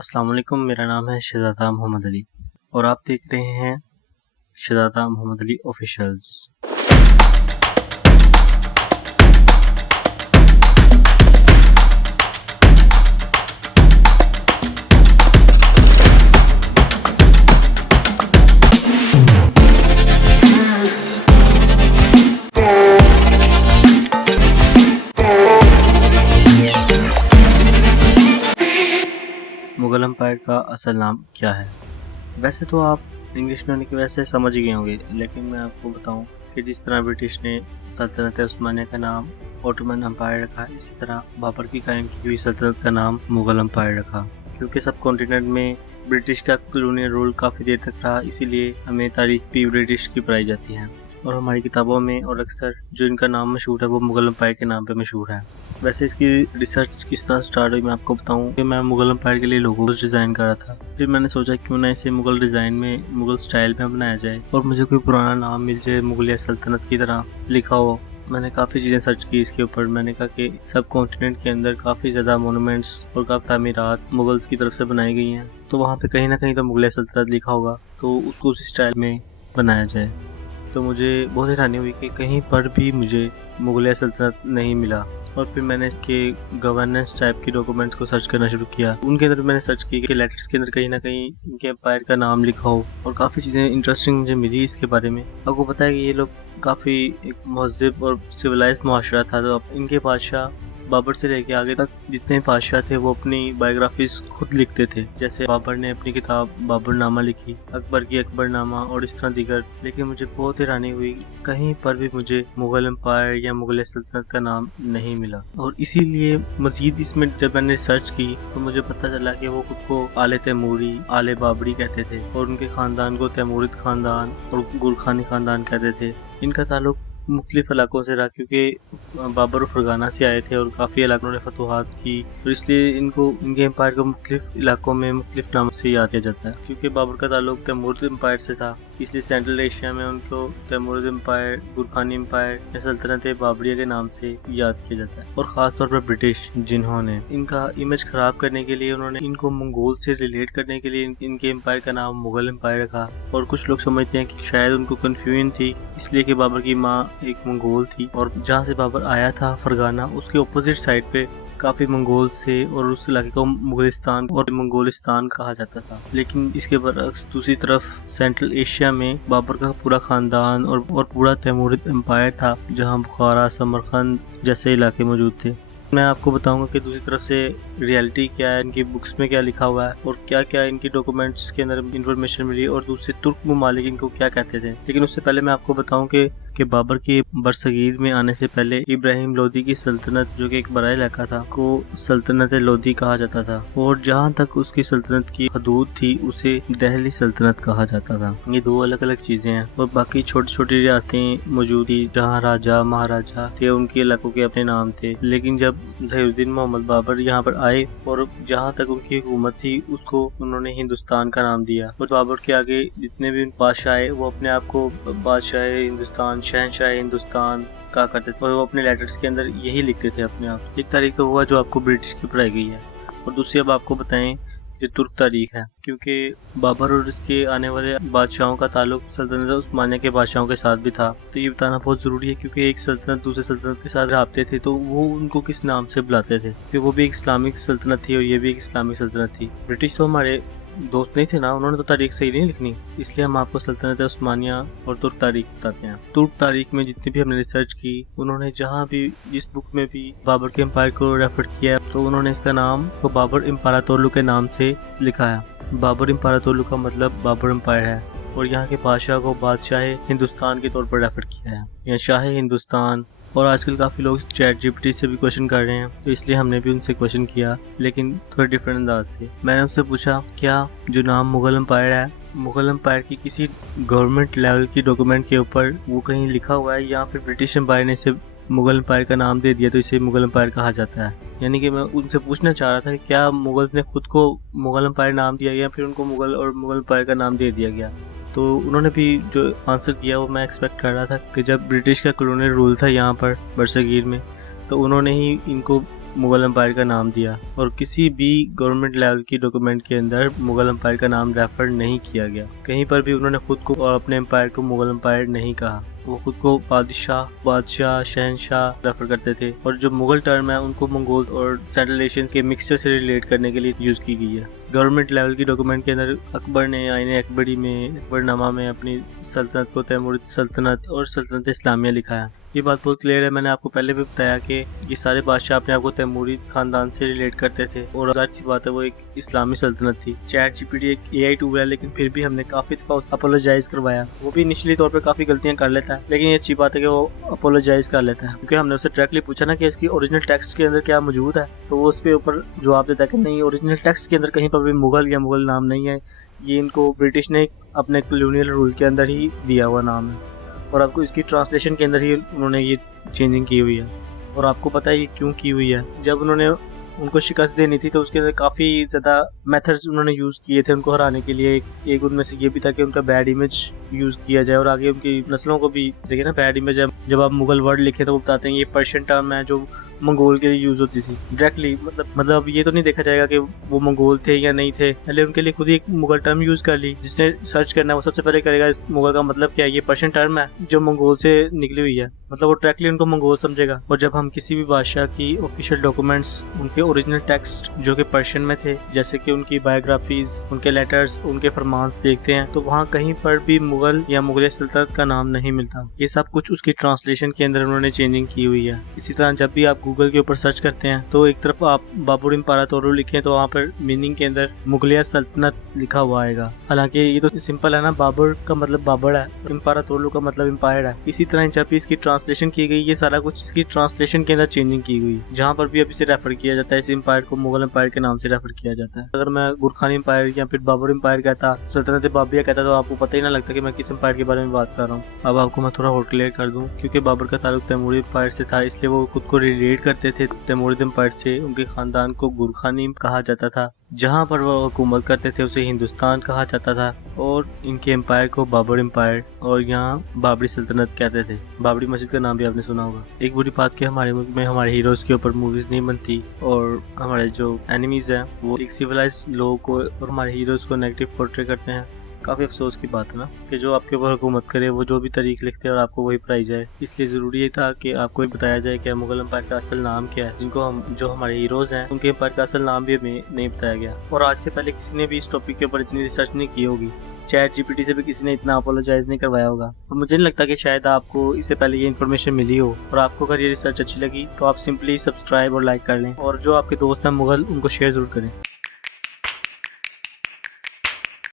अस्सलाम वालेकुम। मेरा नाम है शहज़ादा मोहम्मद अली और आप देख रहे हैं शहज़ादा मोहम्मद अली ऑफिशियल्स। मुग़ल एम्पायर का असल नाम क्या है? वैसे तो आप इंग्लिश में होने की वजह से समझ ही गए होंगे, लेकिन मैं आपको बताऊं कि जिस तरह ब्रिटिश ने सल्तनत उस्मानिया का नाम ओटोमन एम्पायर रखा, इसी तरह बाबर की कायम की हुई सल्तनत का नाम मुग़ल एम्पायर रखा। क्योंकि सब कॉन्टिनेंट में ब्रिटिश का कॉलोनियल रूल काफ़ी देर तक रहा, इसीलिए हमें तारीख भी ब्रिटिश की पढ़ाई जाती है और हमारी किताबों में और अक्सर जो इनका नाम मशहूर है वो मुग़ल एम्पायर के नाम पे मशहूर है। वैसे इसकी रिसर्च किस तरह स्टार्ट हुई मैं आपको बताऊं कि मैं मुग़ल एम्पायर के लिए लोगोस डिज़ाइन कर रहा था। फिर मैंने सोचा क्यों ना इसे मुग़ल डिज़ाइन में मुग़ल स्टाइल में बनाया जाए और मुझे कोई पुराना नाम मिल जाए मुग़लिया सल्तनत की तरह लिखा हो। मैंने काफ़ी चीज़ें सर्च की इसके ऊपर। मैंने कहा कि सब कॉन्टिनेंट के अंदर काफ़ी ज़्यादा मोनूमेंट्स और काफ़ी तामीरात मुग़ल्स की तरफ से बनाई गई हैं, तो वहाँ पे कहीं ना कहीं तो मुग़लिया सल्तनत लिखा होगा, तो उसको उसी स्टाइल में बनाया जाए। तो मुझे बहुत हैरानी हुई कि कहीं पर भी मुझे मुग़लिया सल्तनत नहीं मिला और फिर मैंने इसके गवर्नेंस टाइप की डॉक्यूमेंट्स को सर्च करना शुरू किया। उनके अंदर मैंने सर्च की कि लेटर्स के अंदर कहीं ना कहीं इनके एम्पायर का नाम लिखा हो और काफ़ी चीज़ें इंटरेस्टिंग मुझे मिली इसके बारे में। आपको पता है कि ये लोग काफ़ी एक महज़ब और सिविलाइज्ड मुआशरा था, तो इनके बादशाह बाबर से लेके आगे तक जितने बादशाह थे वो अपनी बायोग्राफीज खुद लिखते थे। जैसे बाबर ने अपनी किताब बाबरनामा लिखी, अकबर की अकबरनामा और इस तरह दीगर। लेकिन मुझे बहुत हैरानी हुई, कहीं पर भी मुझे मुग़ल एम्पायर या मुग़ल सल्तनत का नाम नहीं मिला। और इसीलिए मज़ीद इसमें जब मैंने सर्च की तो मुझे पता चला कि वो खुद को आले तैमूरी, आले बाबरी कहते थे और उनके ख़ानदान को तैमूरिद ख़ानदान और गुरखानी ख़ानदान कहते थे। इनका ताल्लुक मुख्तलिफ इलाकों से रहा, क्योंकि बाबर फरगाना से आए थे और काफ़ी इलाकों ने फतवाहत की, तो इसलिए इनके एम्पायर को मुख्तलिफ इलाकों में मुख्तलिफ नामों से याद किया जाता है। क्योंकि बाबर का ताल्लुक तैमूरिद एम्पायर से था, इसलिए सेंट्रल एशिया में उनको तैमूरिद एम्पायर, गुरखानी एम्पायर या सल्तनत बाबरिया के नाम से याद किया जाता है। और ख़ास तौर पर ब्रिटिश, जिन्होंने इनका इमेज ख़राब करने के लिए उन्होंने इनको मंगोल से रिलेट करने के लिए इनके एम्पायर का नाम मुग़ल एम्पायर रखा। और कुछ लोग समझते हैं कि शायद उनको कन्फ्यूजन थी, इसलिए कि बाबर की माँ एक मंगोल थी और जहाँ से बाबर आया था फरगाना, उसके ऑपोजिट साइड पे काफ़ी मंगोल थे और उस इलाके को मुगलिस्तान और मंगोलिस्तान कहा जाता था। लेकिन इसके बरअक्स दूसरी तरफ सेंट्रल एशिया में बाबर का पूरा ख़ानदान और पूरा तैमूरिद एम्पायर था, जहाँ बुखारा, समरकंद जैसे इलाके मौजूद थे। मैं आपको बताऊंगा कि दूसरी तरफ से रियलिटी क्या है, इनकी बुक्स में क्या लिखा हुआ है और क्या क्या इनकी डॉक्यूमेंट्स के अंदर इंफॉर्मेशन मिली और दूसरे तुर्क ममालिक इनको क्या कहते थे। लेकिन उससे पहले मैं आपको बताऊं कि बाबर के बरसगीर में आने से पहले इब्राहिम लोदी की सल्तनत, जो कि एक बड़ा इलाका था, को सल्तनत लोदी कहा जाता था और जहाँ तक उसकी सल्तनत की हदूद थी उसे दहली सल्तनत कहा जाता था। ये दो अलग अलग चीज़ें हैं और बाकी छोटी छोटी रियासतें मौजूद थी जहाँ राजा महाराजा थे, उनके इलाकों के अपने नाम थे। लेकिन जब ज़हीरुद्दीन मोहम्मद बाबर यहाँ पर आए और जहाँ तक उनकी हुकूमत थी उसको उन्होंने हिंदुस्तान का नाम दिया और बाबर के आगे जितने भी बादशाह आए वो अपने आप को बादशाह हिंदुस्तान, शहनशाह हिंदुस्तान कहा करते थे और वो अपने लेटर्स के अंदर यही लिखते थे अपने आप। एक तारीख तो हुआ जो आपको ब्रिटिश की पढ़ाई गई है और दूसरी अब आपको बताएं ये तुर्क तारीख है, क्योंकि बाबर और इसके आने वाले बादशाहों का ताल्लुक सल्तनत उस्मानिया के बादशाहों के साथ भी था। तो ये बताना बहुत ज़रूरी है, क्योंकि एक सल्तनत दूसरे सल्तनत के साथ रबते थे तो वो उनको किस नाम से बुलाते थे, क्योंकि वो भी एक इस्लामिक सल्तनत थी और ये भी एक इस्लामिक सल्तनत थी। ब्रिटिश तो हमारे दोस्त नहीं थे ना, उन्होंने तो तारीख सही नहीं लिखनी, इसलिए हम आपको सल्तनत उस्मानिया और तुर्क तारीख बताते हैं। तुर्क तारीख में जितनी भी हमने रिसर्च की, उन्होंने जहाँ भी जिस बुक में भी बाबर के एम्पायर को रेफर किया तो उन्होंने इसका नाम को बाबर इम्परातोरलू के नाम से लिखा है। बाबर इम्परातोरलू का मतलब बाबर एम्पायर है और यहाँ के बादशाह को बादशाह हिंदुस्तान के तौर पर रेफर किया है या शाह हिंदुस्तान। और आजकल काफ़ी लोग ChatGPT से भी क्वेश्चन कर रहे हैं, तो इसलिए हमने भी उनसे क्वेश्चन किया, लेकिन थोड़े डिफरेंट अंदाज से। मैंने उनसे पूछा क्या जो नाम मुग़ल एम्पायर है, मुग़ल एम्पायर की किसी गवर्नमेंट लेवल की डॉक्यूमेंट के ऊपर वो कहीं लिखा हुआ है या फिर ब्रिटिश एम्पायर ने इसे मुग़ल एम्पायर का नाम दे दिया तो इसे मुग़ल एम्पायर कहा जाता है। यानी कि मैं उनसे पूछना चाह रहा था कि क्या मुग़ल ने खुद को मुग़ल एम्पायर नाम दिया या फिर उनको मुग़ल और मुग़ल एम्पायर का नाम दे दिया गया। तो उन्होंने भी जो आंसर किया वो मैं एक्सपेक्ट कर रहा था कि जब ब्रिटिश का कॉलोनियल रूल था यहाँ पर बरसगीर में, तो उन्होंने ही इनको मुगल एम्पायर का नाम दिया और किसी भी गवर्नमेंट लेवल की डॉक्यूमेंट के अंदर मुगल एम्पायर का नाम रेफर नहीं किया गया। कहीं पर भी उन्होंने खुद को और अपने एम्पायर को मुगल एम्पायर नहीं कहा। वो खुद को बादशाह, शहनशाह रेफर करते थे और जो मुगल टर्म है उनको मंगोल और सेंट्रल एशियन के मिक्सचर से रिलेट करने के लिए यूज की गई है। गवर्नमेंट लेवल की डॉक्यूमेंट के अंदर अकबर ने आईने अकबरी में, अकबरनामा में अपनी सल्तनत को तैमूरिद सल्तनत और सल्तनत इस्लामिया लिखा है। ये बात बहुत क्लियर है। मैंने आपको पहले भी बताया कि ये सारे बादशाह अपने आप को तैमूरिद खानदान से रिलेट करते थे और जाहिर सी बात है वो एक इस्लामी सल्तनत थी। चैट जीपीटी एक एआई टूल है, लेकिन फिर भी हमने काफी दफा उसको अपोलोजाइज करवाया। वो भी इनिशियली तौर पे काफी गलतियां कर लेता है, लेकिन ये अच्छी बात है कि वो अपोलोजाइज कर लेता है, क्योंकि हमने उससे डायरेक्टली पूछा ना कि इसकी ओरिजिनल टेक्स्ट के अंदर क्या मौजूद है, तो वो उस पे ऊपर जवाब देता है कि नहीं, ओरिजिनल टेक्स्ट के अंदर कहीं पर भी मुगल या मुगल नाम नहीं है, ये इनको ब्रिटिश ने अपने कॉलोनियल रूल के अंदर ही दिया हुआ नाम है और आपको इसकी ट्रांसलेशन के अंदर ही उन्होंने ये चेंजिंग की हुई है। और आपको पता है ये क्यों की हुई है। जब उन्होंने उनको शिकस्त देनी थी तो उसके अंदर काफ़ी ज़्यादा मेथड्स उन्होंने यूज़ किए थे उनको हराने के लिए। एक उनमें से ये भी था कि उनका बैड इमेज यूज़ किया जाए और आगे उनकी नस्लों को भी देखिए ना, बैड इमेज है। जब आप मुगल वर्ड लिखे तो वो बताते हैं ये पर्शियन टर्म है जो मंगोल के लिए यूज़ होती थी डायरेक्टली। मतलब अब ये तो नहीं देखा जाएगा कि वो मंगोल थे या नहीं थे, पहले उनके लिए खुद ही एक मुगल टर्म यूज़ कर ली। जिसने सर्च करना है वो सबसे पहले करेगा इस मुगल का मतलब क्या है, ये पर्शियन टर्म है जो मंगोल से निकली हुई है, मतलब वो डायरेक्टली उनको मंगोल समझेगा। और जब हम किसी भी बादशाह की ऑफिशियल डॉक्यूमेंट्स, उनके ओरिजिनल टेक्स्ट जो कि पर्शियन में थे, जैसे कि उनकी बायोग्राफीज, उनके लेटर्स, उनके फरमान्स देखते हैं तो वहाँ कहीं पर भी मुगल या मुगल सल्तनत का नाम नहीं मिलता। ये सब कुछ उसकी ट्रांसलेशन के अंदर उन्होंने चेंजिंग की हुई है। इसी तरह जब भी आप गूगल के ऊपर सर्च करते हैं तो एक तरफ आप बाबर इम्पारातोर लिखें तो वहाँ पर मीनिंग के अंदर मुगलिया सल्तनत लिखा हुआ आएगा। हालांकि ये तो सिंपल है ना, बाबर का मतलब बाबर है, इम्पारातोर का मतलब एम्पायर है। इसी तरह जब भी इसकी ट्रांसलेशन की गई, ये सारा कुछ इसकी ट्रांसलेशन के अंदर चेंजिंग की गई। जहाँ पर भी अब इसे रेफर किया जाता है, इस एम्पायर को मुगल एम्पायर के नाम से रेफर किया जाता है। अगर मैं गुरखानी एम्पायर या फिर बाबर एम्पायर कहता, सल्तनत बाबिया कहता, तो आपको पता ही ना लगता कि मैं किस एम्पायर के बारे में बात कर रहा हूँ। अब आपको मैं थोड़ा और क्लियर कर दूँ, क्योंकि बाबर का ताल्लुक तैमूरी एम्पायर से था, इसलिए वो खुद को रिलेट करते थे तैमूरिद एम्पायर से। उनके खानदान को गुरखानी कहा जाता था। जहाँ पर वो हुकूमत करते थे उसे हिंदुस्तान कहा जाता था और इनके एम्पायर को बाबर एम्पायर और यहाँ बाबरी सल्तनत कहते थे। बाबरी मस्जिद का नाम भी आपने सुना होगा। एक बुरी बात कि हमारे मुल्क में हमारे हीरोज के ऊपर मूवीज नहीं बनती और हमारे जो एनिमीज हैं वो एक सिविलाइज लोगों को और हमारे हीरोज को नेगेटिव पोर्ट्रे करते हैं। काफ़ी अफसोस की बात है ना कि जो आपके ऊपर हुकूमत करे वो जो भी तरीक लिखते हैं और आपको वही पढ़ाई जाए। इसलिए ज़रूरी था कि आपको बताया जाए कि मुगल एम्पायर का असल नाम क्या है, जो हमारे हीरोज़ हैं उनके एम्पायर का असल नाम भी हमें नहीं बताया गया। और आज से पहले किसी ने भी इस टॉपिक के ऊपर इतनी रिसर्च नहीं की होगी। चैट जीपीटी से भी किसी ने इतना अपोलोजाइज नहीं करवाया होगा और मुझे नहीं लगता कि शायद आपको इससे पहले ये इन्फॉर्मेशन मिली हो। और आपको अगर ये रिसर्च अच्छी लगी तो आप सिंपली सब्सक्राइब और लाइक कर लें और जो आपके दोस्त हैं मुगल उनको शेयर ज़रूर करें।